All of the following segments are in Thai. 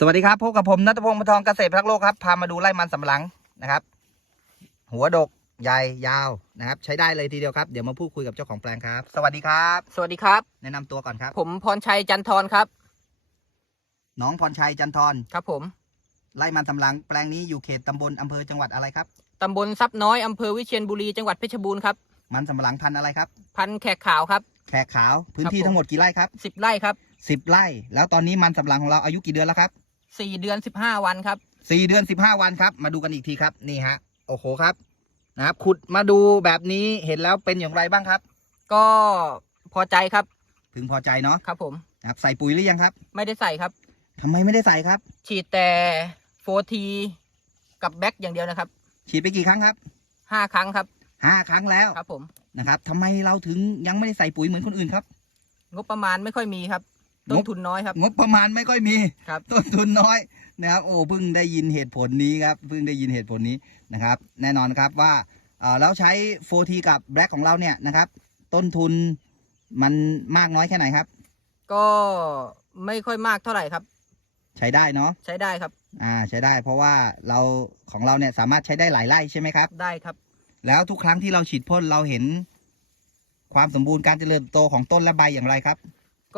สวัสดีครับพบกับผมนัทพงศ์ปทองเกษตรพักโลกครับ พามาดูไร่มันสำปะหลังนะครับ หัวดกใหญ่ยาวนะครับ ใช้ได้เลยทีเดียวครับเดี๋ยวมาพูดคุยกับเจ้าของแปลงครับ สวัสดีครับ สวัสดีครับ แนะนำตัวก่อนครับ ผมพรชัยจันทรครับ น้องพรชัยจันทรครับผม ไร่มันสำปะหลังแปลงนี้อยู่เขตตำบลอำเภอจังหวัดอะไรครับ ตำบลทรัพย์น้อย อำเภอวิเชียรบุรี จังหวัดเพชรบูรณ์ครับ มันสำปะหลังพันธุ์อะไรครับ พันธุ์แขกขาวครับ แขกขาวพื้นที่ครับผม ทั้งหมดกี่ไร่ครับสิบไร่ครับ สิบไร่ แล้วตอนนี้มันสำปะหลังของเราอายุกี่เดือนแล้วครับ สี่เดือนสิบห้าวันครับสี่เดือนสิบห้าวันครับ มาดูกันอีกทีครับนี่ฮะ โอ้โหครับนะครับขุดมาดูแบบนี้เห็นแล้วเป็นอย่างไรบ้างครับ ก็พอใจครับพึงพอใจเนาะครับ ผมนะครับใส่ปุ๋ยหรือยังครับ ไม่ได้ใส่ครับทำไมไม่ได้ใส่ครับ ฉีดแต่โฟทีกับแบ็กอย่างเดียวนะครับฉีดไปกี่ครั้งครับห้าครั้งครับห้าครั้งแล้วครับ ผมนะครับทำไมเราถึงยังไม่ได้ใส่ปุ๋ยเหมือนคนอื่นครับ งบประมาณไม่ค่อยมีครับ ต้งนบทุนน้อยครับ งบประมาณไม่ค่อยมีครับ ต้นทุนน้อยนะครับ โอ้เพิ่งได้ยินเหตุผลนี้ครับเพิ่งได้ยินเหตุผลนี้นะครับ แน่นอนครับว่าเอ่อแล้วใช้โฟทีกับแบล็กของเราเนี่ยนะครับ ต้นทุนมันมากน้อยแค่ไหนครับ ก็ไม่ค่อยมากเท่าไหร่ครับ ใช้ได้เนาะใช้ได้ครับอ่าใช้ได้ เพราะว่าเราของเราเนี่ยสามารถใช้ได้หลายไร่ใช่ไหมครับ ได้ครับ แล้วทุกครั้งที่เราฉีดพ่นเราเห็น ความสมบูรณ์การเจริญเติบโตของต้นและใบอย่างไรครับ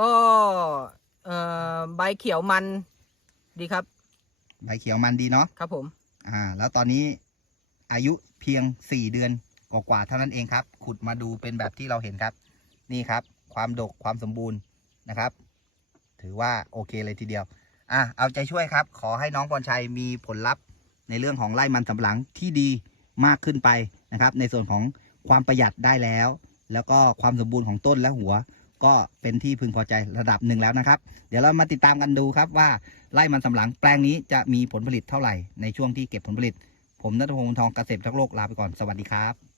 ก็เอ่อใบเขียวมันดีครับ ใบเขียวมันดีเนาะครับผม อ่า แล้วตอนนี้อายุเพียงสี่เดือนกว่าๆเท่านั้นเองครับ ขุดมาดูเป็นแบบที่เราเห็นครับ นี่ครับ ความดกความสมบูรณ์นะครับ ถือว่าโอเคเลยทีเดียว อะเอาใจช่วยครับ ขอให้น้องพรชัยมีผลลัพธ์ในเรื่องของไร่มันสำปะหลังที่ดีมากขึ้นไปนะครับ ในส่วนของความประหยัดได้แล้ว แล้วก็ความสมบูรณ์ของต้นและหัว ก็เป็นที่พึงพอใจระดับหนึ่งแล้วนะครับ เดี๋ยวเรามาติดตามกันดูครับว่าไร่มันสำหลังแปลงนี้จะมีผลผลิตเท่าไหร่ในช่วงที่เก็บผลผลิต ผมนัทพงศ์วงศ์ทองเกษตรทักโลกลาไปก่อนสวัสดีครับ